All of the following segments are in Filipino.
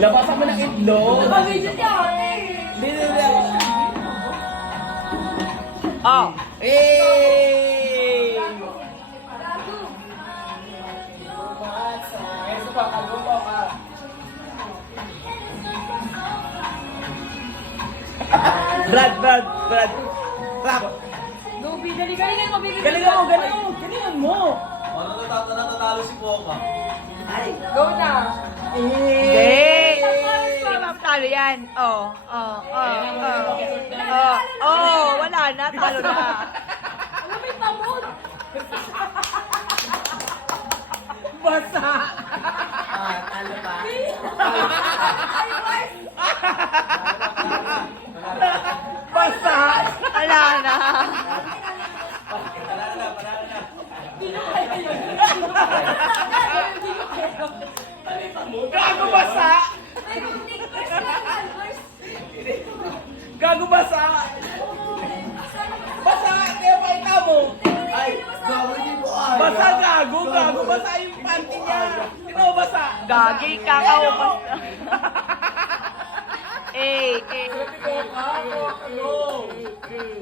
Labasan mo ng itlog. Pag-video siya Hindi. Oh. Hey! Brad. Clap. Go, B. Dali, galingan mo, baby. Galingan mo. Ano natatalo si Poca? Go na. Hindi. Talo yan. Oh. Wala na. Talo na. Ano may pamod? Basa. Talo pa. Basa. Wala na. Gago basa. Gago basa. Basa. Kaya pakita mo. Ay, gago hindi mo ay. Basa gago. Basa yung panty niya. Sino basa? Gagi, kakaupas na. Eh.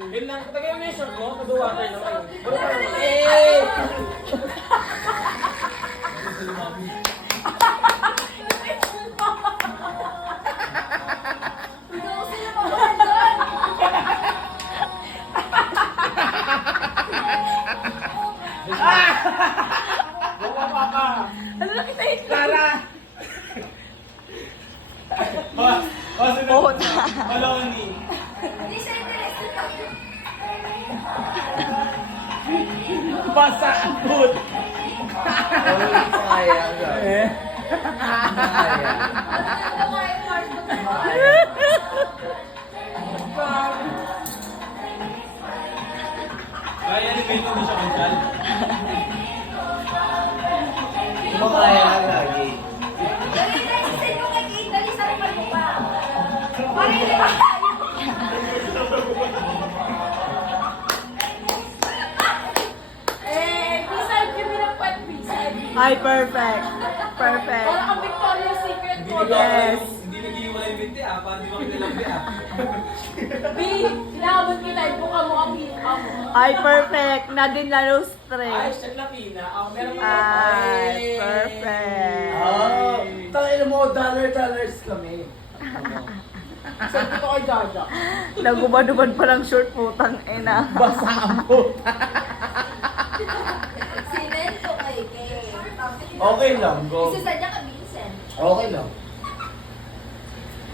Yun lang. Tagay mo yung short mo. Kaduwater naman. Ano na kita hit? Clara. Puta. Maloni. Hindi siya interested ako. Basa ang food. Ano nga yung part mo? Kaya ni Beto mo siya kantal. Kumakaya lagi. Dali, send mo kay Kate. Dali, sa rin mo pa. Para hindi pa tayo. Beside kami ng pet beside. Ay, perfect. Perfect. Wala kang Victoria's Secret mo. Yes. Hindi nag-iwala yung binti ah. Para di makikilambi ah. B, sinabot kita. Buka mo ang pita mo. Ay, perfect. Na din lalo Ay, stress. shit na pina. Meron mo. Ay, perfect. Tangin mo, dollars kami. Send ko kay Jaja. Nagubad-ubad pa lang short putang ina. Basa ang puta. Sinend ko kay Kate. Okay lang, go. Isa sadya ka, Vincent. Okay lang.